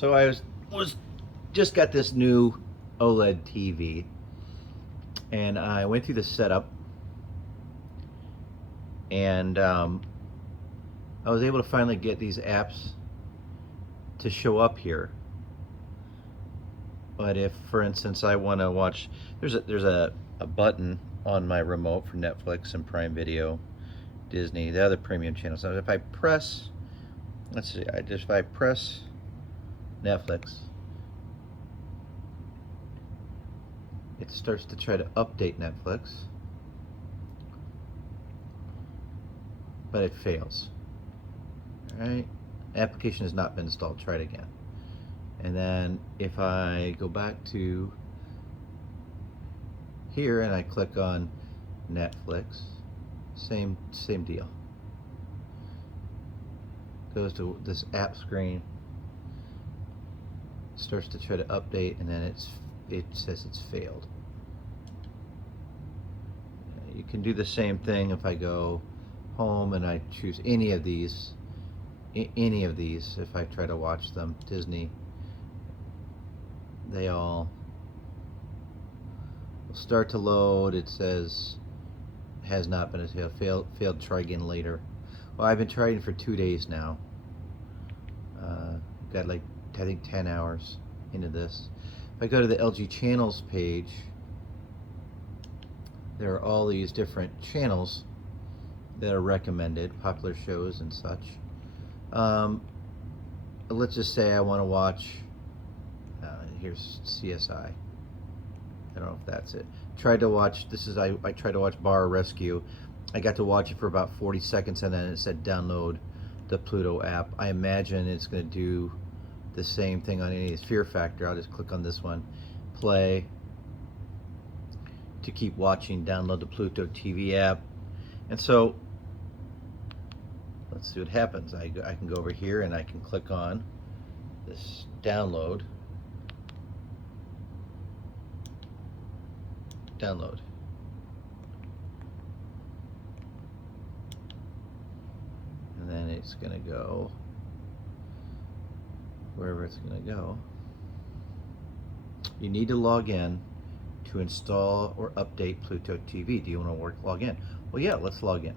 So I was just got this new OLED TV, and I went through the setup, and I was able to finally get these apps to show up here. But if, for instance, I want to watch, there's a button on my remote for Netflix and Prime Video, Disney, the other premium channels. So if I press, let's see, if I press Netflix, it starts to try to update Netflix, but it fails. All right, application has not been installed. Try it again. And then if I go back to here and I click on Netflix, same deal. Goes to this app screen, starts to try to update, and then it says it's failed. You can do the same thing if I go home and I choose any of these. If I try to watch them, Disney, they all will start to load. It says has not been failed. Try again later. Well, I've been trying for 2 days now. Got like, I think, 10 hours into this. If I go to the LG channels page, there are all these different channels that are recommended, popular shows and such. Let's just say I want to watch, here's CSI. I don't know if that's it. Tried to watch, I tried to watch Bar Rescue. I got to watch it for about 40 seconds and then it said download the Pluto app. I imagine it's going to do the same thing on any Fear Factor. I'll just click on this one, play. To keep watching, download the Pluto TV app. And so let's see what happens. I can go over here and I can click on this download. And then it's going to go wherever it's going to go. You need to log in to install or update Pluto TV. Do you want to log in? Well, yeah, let's log in.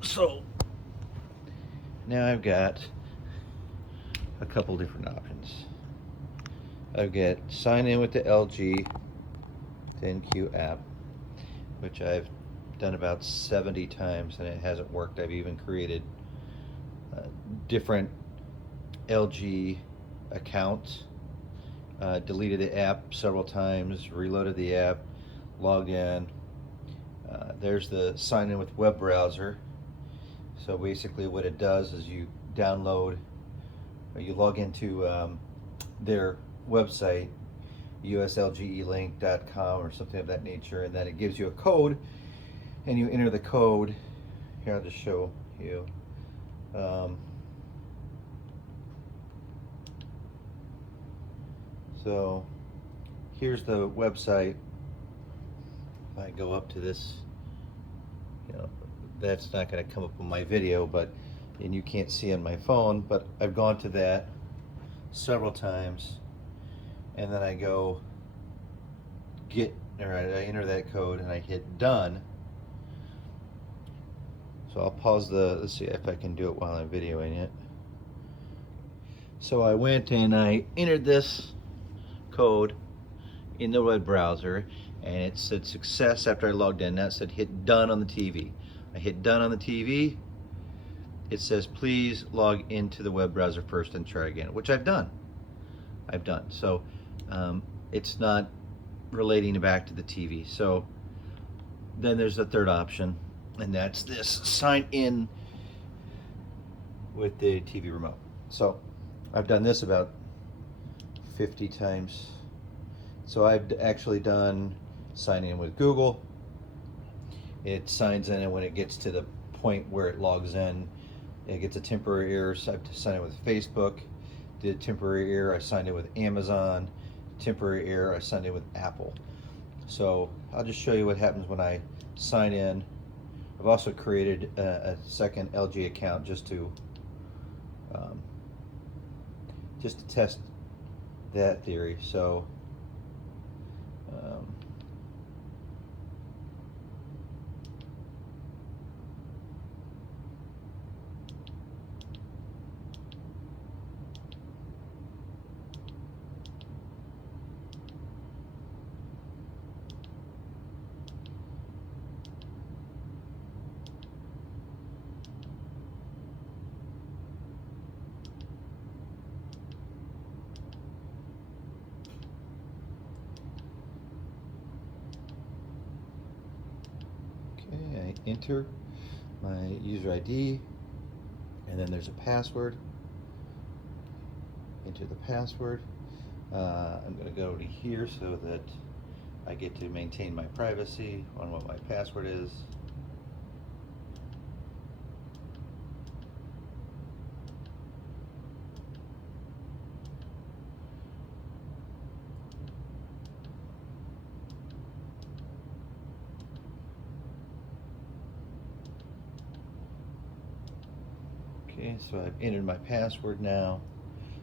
So now I've got a couple different options. I've got sign in with the LG 10Q app, which I've done about 70 times and it hasn't worked. I've even created different LG accounts, deleted the app several times, reloaded the app, logged in. There's the sign in with web browser. So basically what it does is you download, or you log into their website, uslgelink.com or something of that nature, and then it gives you a code, and you enter the code. Here, I'll just show you. So here's the website. If I go up to this, that's not going to come up on my video, and you can't see on my phone, but I've gone to that several times, and then I go I enter that code and I hit done. So I'll pause let's see if I can do it while I'm videoing it. So I went and I entered this code in the web browser, and it said success after I logged in. That said hit done on the TV. I hit done on the TV. It says please log into the web browser first and try again, which I've done. So it's not relating back to the TV. So then there's the third option, and that's this, sign in with the TV remote. So I've done this about 50 times. So I've actually done sign in with Google. It signs in, and when it gets to the point where it logs in, it gets a temporary error. So I have to sign in with Facebook. Did a temporary error. I signed in with Amazon. Temporary error. I signed in with Apple. So I'll just show you what happens when I sign in I've also created a second LG account um, just to test that theory. So um, okay, I enter my user ID, and then there's a password. Enter the password. I'm going to go to here so that I get to maintain my privacy on what my password is. Okay, so I've entered my password now.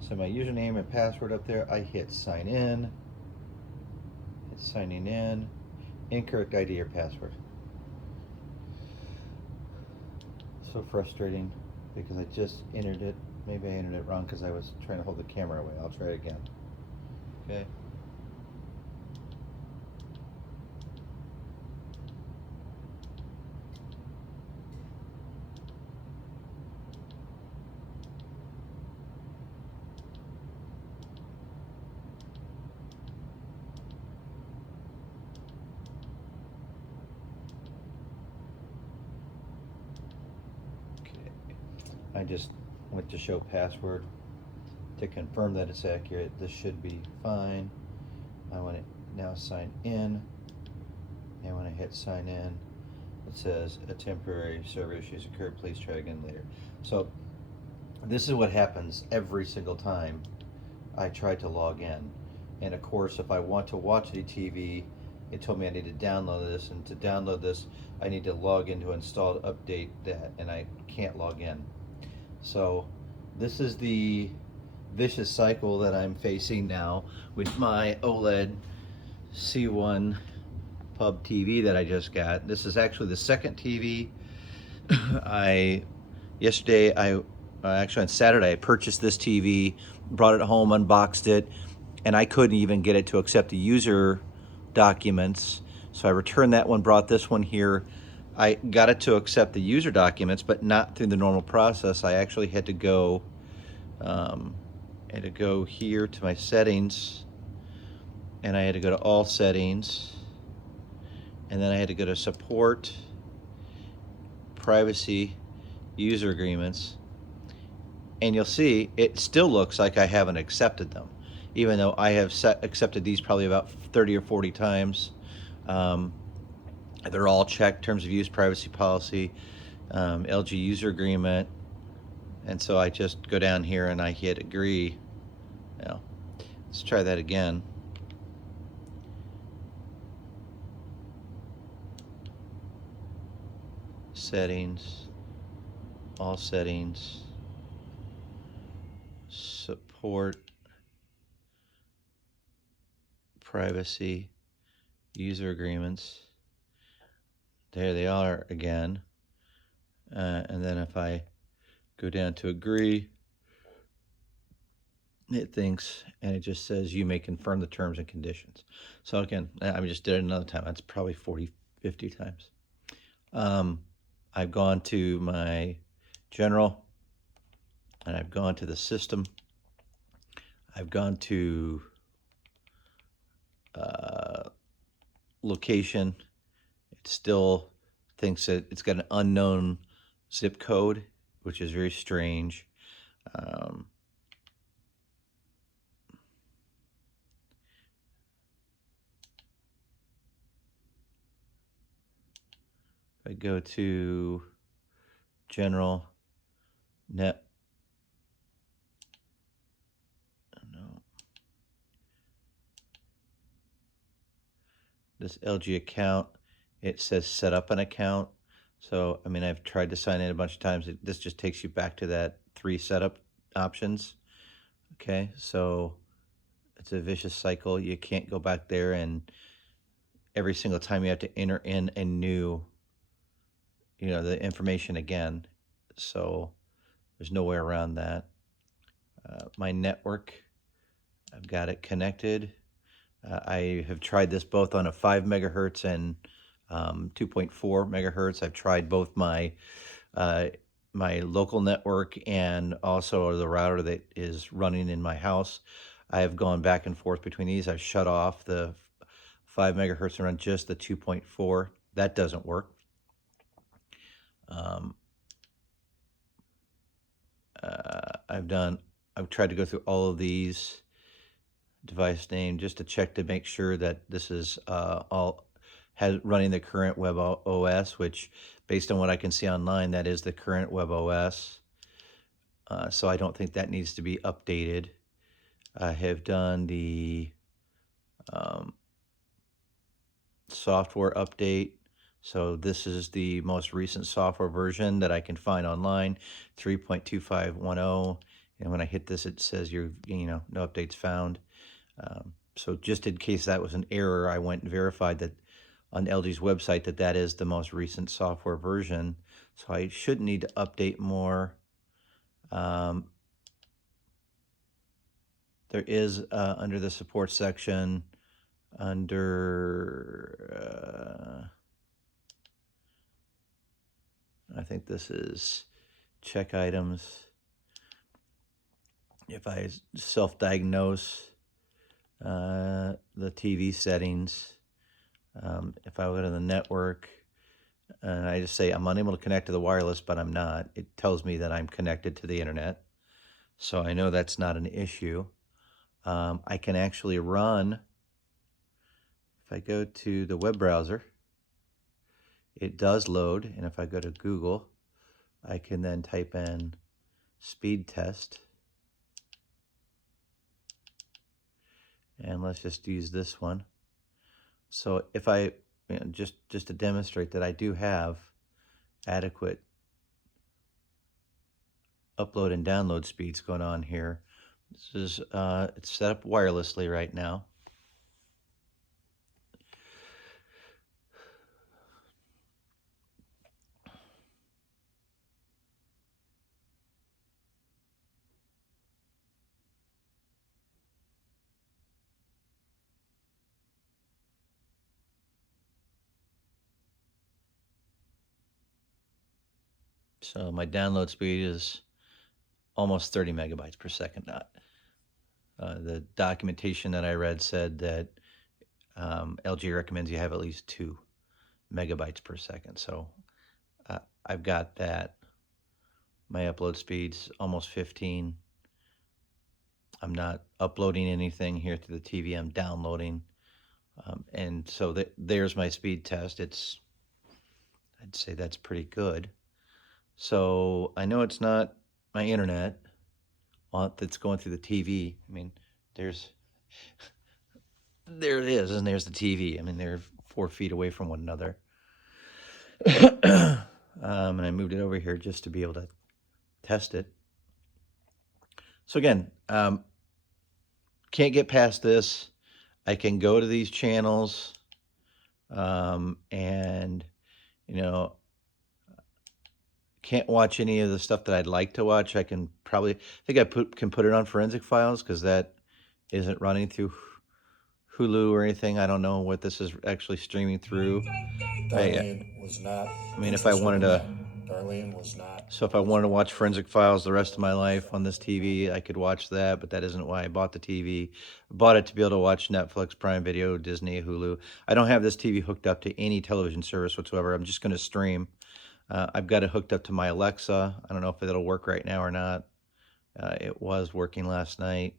So my username and password up there, I hit sign in. It's signing in. Incorrect ID or password. So frustrating because I just entered it. Maybe I entered it wrong because I was trying to hold the camera away. I'll try it again. Okay. I just went to show password to confirm that it's accurate. This should be fine. I want to now sign in, and when I hit sign in, it says a temporary server issues occurred. Please try again later. So this is what happens every single time I try to log in. And of course, if I want to watch the TV, it told me I need to download this, and to download this, I need to log into install to update that, and I can't log in. So this is the vicious cycle that I'm facing now with my OLED C1 pub TV that I just got. This is actually the second TV. Yesterday actually on Saturday I purchased this TV, brought it home, unboxed it, and I couldn't even get it to accept the user documents. So I returned that one, brought this one here. I got it to accept the user documents, but not through the normal process. I actually had to go here to my settings, and I had to go to all settings, and then I had to go to support, privacy, user agreements, and you'll see it still looks like I haven't accepted them, even though I have accepted these probably about 30 or 40 times. They're all checked: terms of use, privacy policy, LG user agreement, and so I just go down here and I hit agree. Now, let's try that again. Settings, all settings, support, privacy, user agreements. There they are again. And then if I go down to agree, it thinks, and it just says you may confirm the terms and conditions. So again, I just did it another time. That's probably 40, 50 times. I've gone to my general, and I've gone to the system. I've gone to location. It still thinks that it's got an unknown zip code, which is very strange. If I go to general, net, no, this LG account, it says set up an account. So, I mean, I've tried to sign in a bunch of times. This just takes you back to that 3 setup options. Okay, so it's a vicious cycle. You can't go back there, and every single time you have to enter in a new, the information again. So there's no way around that. My network, I've got it connected. I have tried this both on a 5 megahertz and 2.4 megahertz. I've tried both uh, my local network and also the router that is running in my house. I have gone back and forth between these. I've shut off the 5 megahertz and run just the 2.4. That doesn't work. Um, I've tried to go through all of these device name just to check to make sure that this is all has running the current web OS, which based on what I can see online, that is the current web OS. So I don't think that needs to be updated. I have done the um, software update. So this is the most recent software version that I can find online, 3.2510. And when I hit this, it says no updates found. So just in case that was an error, I went and verified that on LG's website that is the most recent software version. So I shouldn't need to update more. There is under the support section, under I think this is check items. If I self-diagnose the TV settings, if I go to the network and I just say I'm unable to connect to the wireless, but I'm not, it tells me that I'm connected to the internet. So I know that's not an issue. I can actually run, if I go to the web browser, it does load. And if I go to Google, I can then type in speed test. And let's just use this one. So if I, just to demonstrate that I do have adequate upload and download speeds going on here. This is, it's set up wirelessly right now. So my download speed is almost 30 megabytes per second. The documentation that I read said that LG recommends you have at least 2 megabytes per second. So I've got that. My upload speed's almost 15. I'm not uploading anything here to the TV. I'm downloading. And so there's my speed test. I'd say that's pretty good. So I know it's not my internet that's going through the TV. I mean, there it is, and there's the TV. I mean, they're 4 feet away from one another. And I moved it over here just to be able to test it. So again, can't get past this. I can go to these channels, and can't watch any of the stuff that I'd like to watch. I can probably, can put it on Forensic Files because that isn't running through Hulu or anything. I don't know what this is actually streaming through. Darlene was not. I mean, if I wanted to, Darlene was not. so if I wanted to watch Forensic Files the rest of my life on this TV, I could watch that, but that isn't why I bought the TV. I bought it to be able to watch Netflix, Prime Video, Disney, Hulu. I don't have this TV hooked up to any television service whatsoever. I'm just going to stream. I've got it hooked up to my Alexa. I don't know if it'll work right now or not. It was working last night.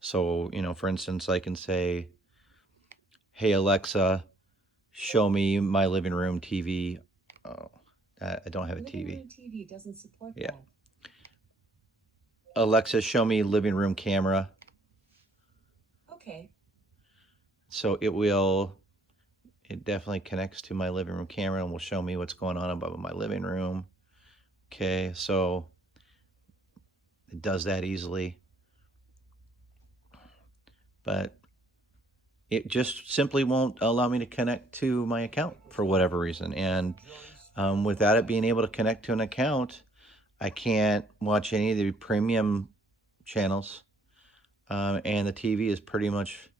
So, for instance, I can say, hey, Alexa, show me my living room TV. Oh, I don't have a TV. Living room TV doesn't support Yeah. that. Alexa, show me living room camera. Okay. So it will, It definitely connects to my living room camera and will show me what's going on above my living room. Okay, so it does that easily. But it just simply won't allow me to connect to my account for whatever reason. And without it being able to connect to an account, I can't watch any of the premium channels. And the TV is pretty much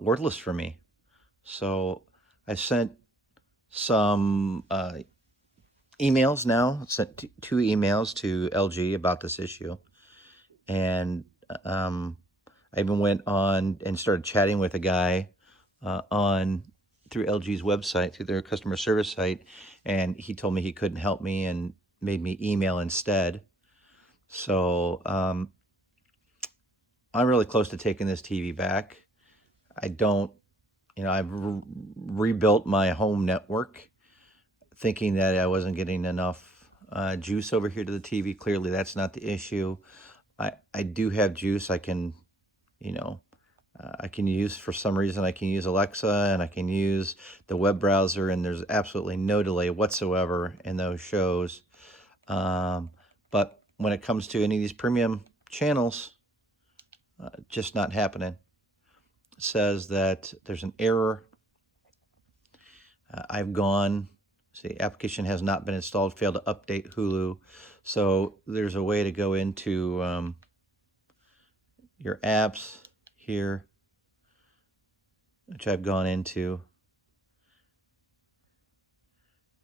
worthless for me. So I sent some emails now, sent two emails to LG about this issue. And I even went on and started chatting with a guy on through LG's website, through their customer service site, and he told me he couldn't help me and made me email instead. So I'm really close to taking this TV back. I don't, I've rebuilt my home network thinking that I wasn't getting enough juice over here to the TV. Clearly, that's not the issue. I do have juice. I can, I can use, for some reason, I can use Alexa and I can use the web browser, and there's absolutely no delay whatsoever in those shows. But when it comes to any of these premium channels, just not happening. It says that there's an error. I've gone, see, application has not been installed, failed to update Hulu. So there's a way to go into your apps here, which I've gone into,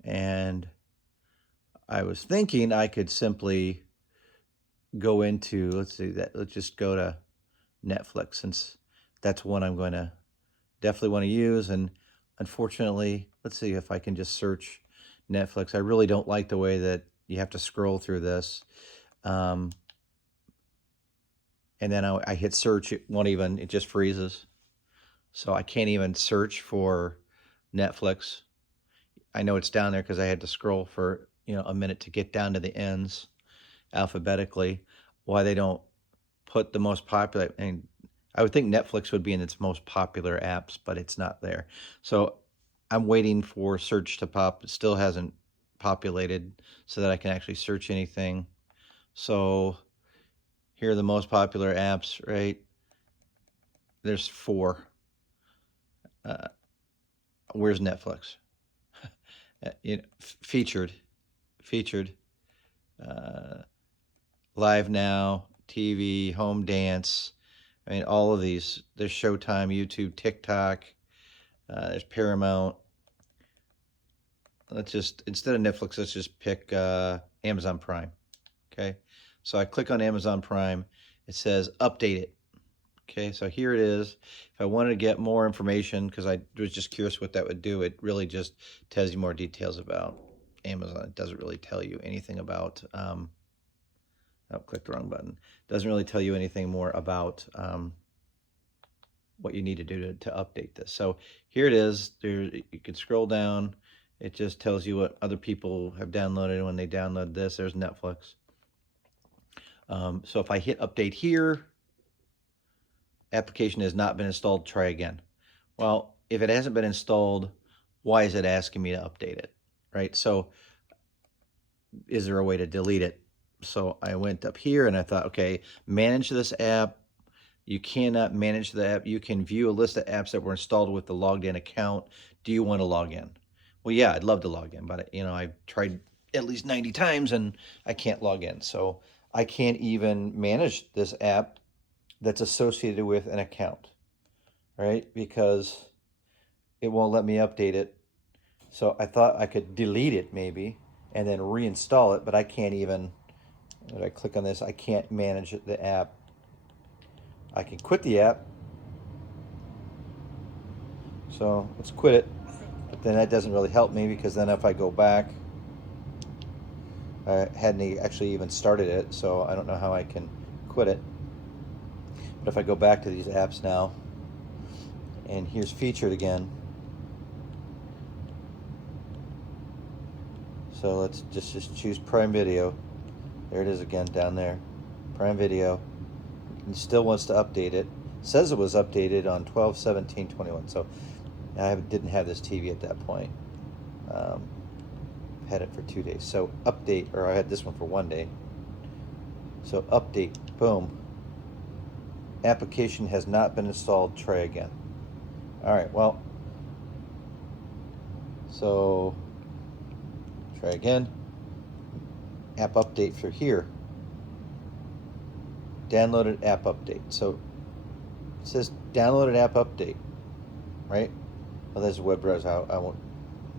and I was thinking I could simply go into, let's just go to Netflix, since that's one I'm going to definitely want to use. And unfortunately, let's see if I can just search Netflix. I really don't like the way that you have to scroll through this. And then I hit search, it just freezes. So I can't even search for Netflix. I know it's down there because I had to scroll for, a minute to get down to the ends alphabetically. Why they don't put the most popular, and I would think Netflix would be in its most popular apps, but it's not there. So I'm waiting for search to pop. It still hasn't populated so that I can actually search anything. So here are the most popular apps, right? There's 4. Where's Netflix? Featured, Live Now, TV, Home Dance. I mean, all of these. There's Showtime, YouTube, TikTok. There's Paramount. Let's just, instead of Netflix, let's just pick Amazon Prime. Okay, so I click on Amazon Prime. It says update it. Okay, so here it is. If I wanted to get more information, because I was just curious what that would do, it really just tells you more details about Amazon. It doesn't really tell you anything about, oh, clicked the wrong button. It doesn't really tell you anything more about what you need to do to update this. So here it is. There, you can scroll down. It just tells you what other people have downloaded when they download this. There's Netflix. So if I hit update here, application has not been installed, try again. Well, if it hasn't been installed, why is it asking me to update it, right? So is there a way to delete it? So I went up here and I thought, okay, manage this app. You cannot manage the app. You can view a list of apps that were installed with the logged in account. Do you want to log in? Well, yeah, I'd love to log in, but I've tried at least 90 times and I can't log in. So I can't even manage this app that's associated with an account, right? Because it won't let me update it. So I thought I could delete it maybe and then reinstall it, but I can't even, when I click on this, I can't manage the app. I can quit the app. So let's quit it. But then that doesn't really help me, because then if I go back, I hadn't actually even started it, so I don't know how I can quit it. But if I go back to these apps now, and here's featured again. So let's just choose Prime Video. There it is again down there. Prime Video. And still wants to update it. Says it was updated on 12/17/21. So didn't have this TV at that point. Had it for 2 days. So update, or I had this one for 1 day. So update, boom. Application has not been installed, try again. All right, well, so try again. App update for here. Downloaded app update. So it says downloaded app update, right? Well, there's a web browser. I won't.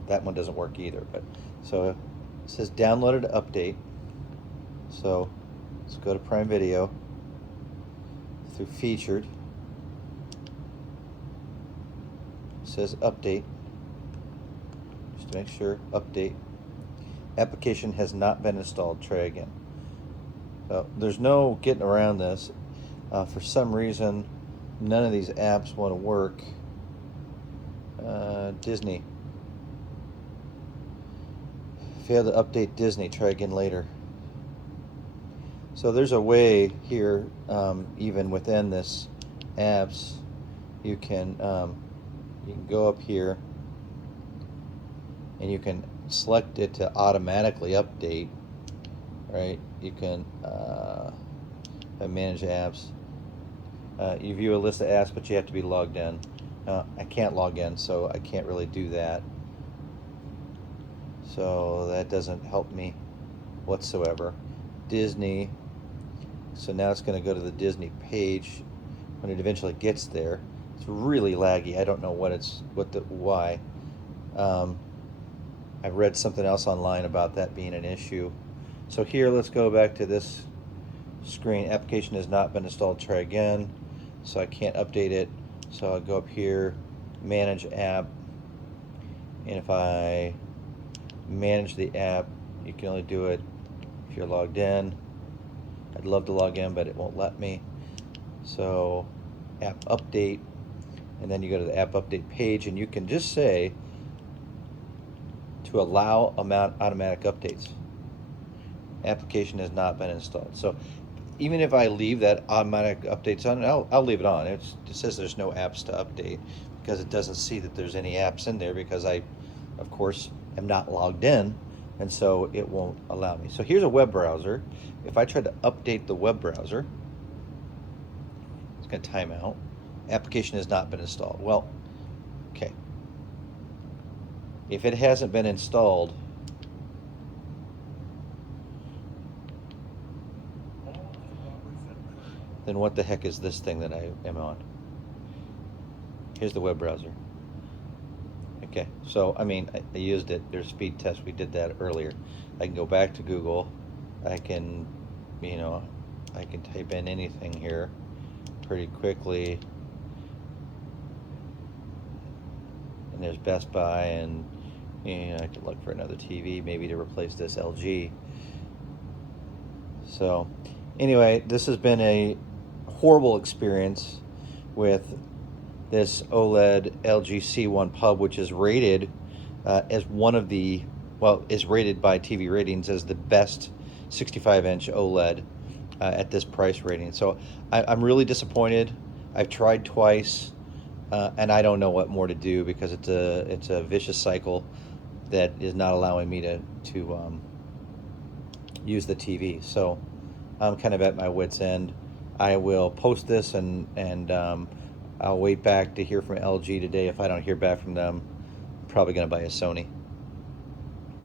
That one doesn't work either. But so it says downloaded update. So let's go to Prime Video through featured. It says update. Just to make sure, update. Application has not been installed. Try again. So there's no getting around this. For some reason, none of these apps want to work. Disney. Failed to update Disney. Try again later. So there's a way here, even within this apps, you can go up here and you can select it to automatically update. Right? You can manage apps. You view a list of apps, but you have to be logged in. I can't log in, so I can't really do that. So that doesn't help me whatsoever. Disney. So now it's going to go to the Disney page when it eventually gets there. It's really laggy. I don't know why. I've read something else online about that being an issue. So here, let's go back to this screen. Application has not been installed. Try again. So I can't update it. So I'll go up here, manage app, and if I manage the app, you can only do it if you're logged in. I'd love to log in, but it won't let me. So app update, and then you go to the app update page, and you can just say to allow automatic updates. Application has not been installed. So even if I leave that automatic updates on, I'll leave it on. It says there's no apps to update because it doesn't see that there's any apps in there because I, of course, am not logged in, and so it won't allow me. So here's a web browser. If I try to update the web browser, it's going to time out. Application has not been installed. Well, okay. If it hasn't been installed, then what the heck is this thing that I am on? Here's the web browser. Okay, so I mean, I used it. There's speed test. We did that earlier. I can go back to Google. I can, I can type in anything here pretty quickly. And there's Best Buy, and I could look for another TV, maybe to replace this LG. So anyway, this has been a horrible experience with this OLED LG C1 Pub, which is rated as one of the, is rated by TV Ratings as the best 65-inch OLED at this price rating. So I'm really disappointed. I've tried twice, and I don't know what more to do because it's a vicious cycle that is not allowing me to use the TV. So I'm kind of at my wit's end. I will post this and I'll wait back to hear from LG today. If I don't hear back from them, I'm probably going to buy a Sony.